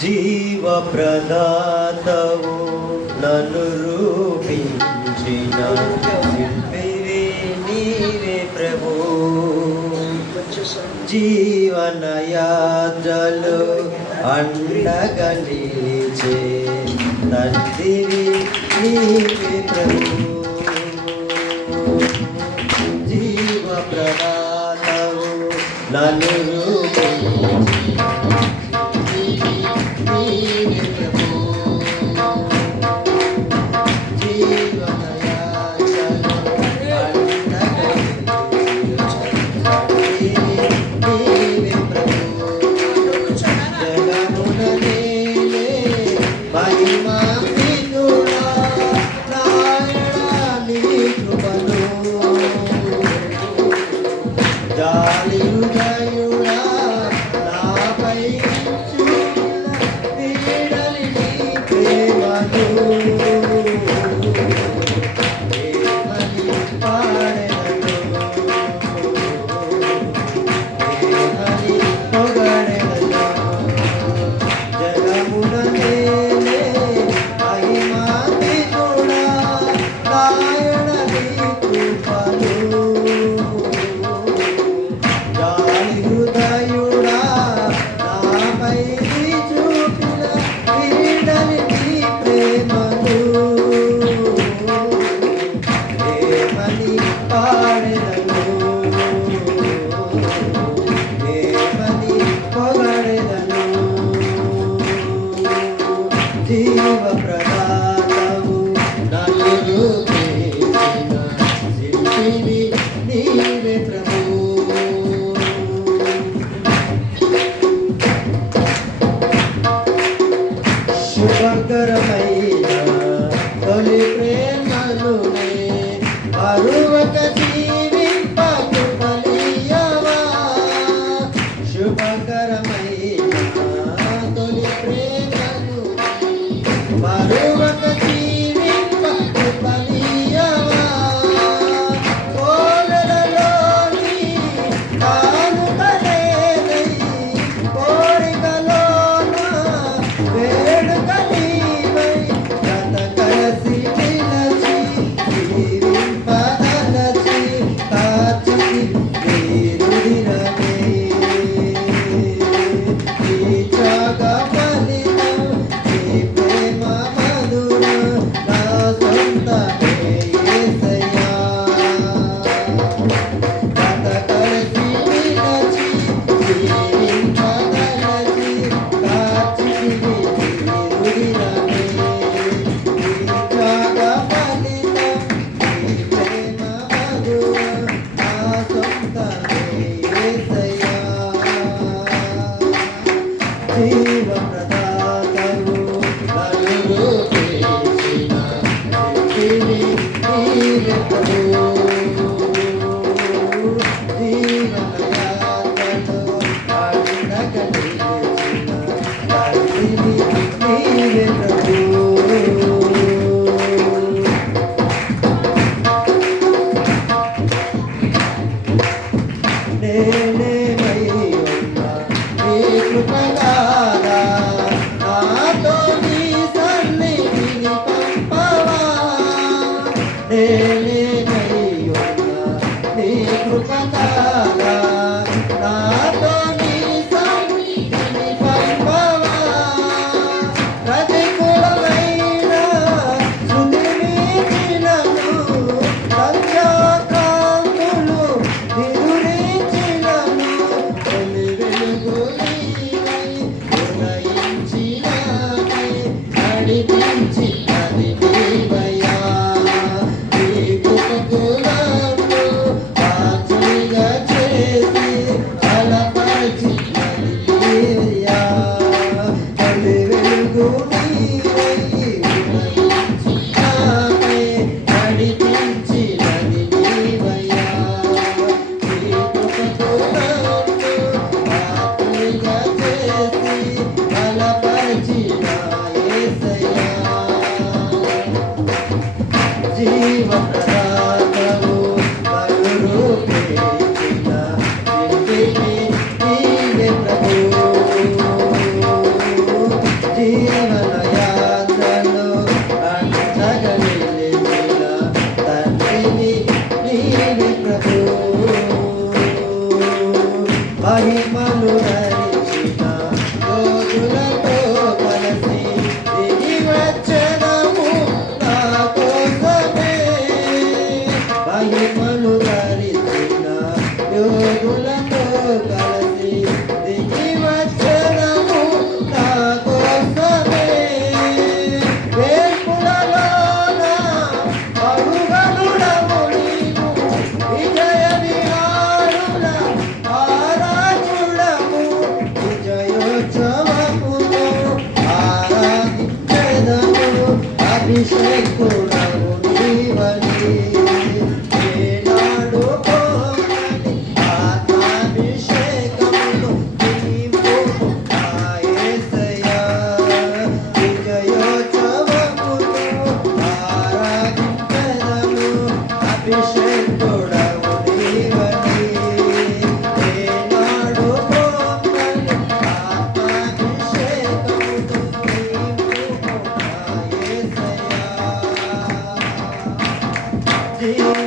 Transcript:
జీవ ప్రదాతవు నను రూపించిన నీవే ప్రభు. జీవనయాత్రలు అండగా నిలిచే నీవే ప్రభు. నలురూపం darling, you Hare మహిమలు ధరించిన Hare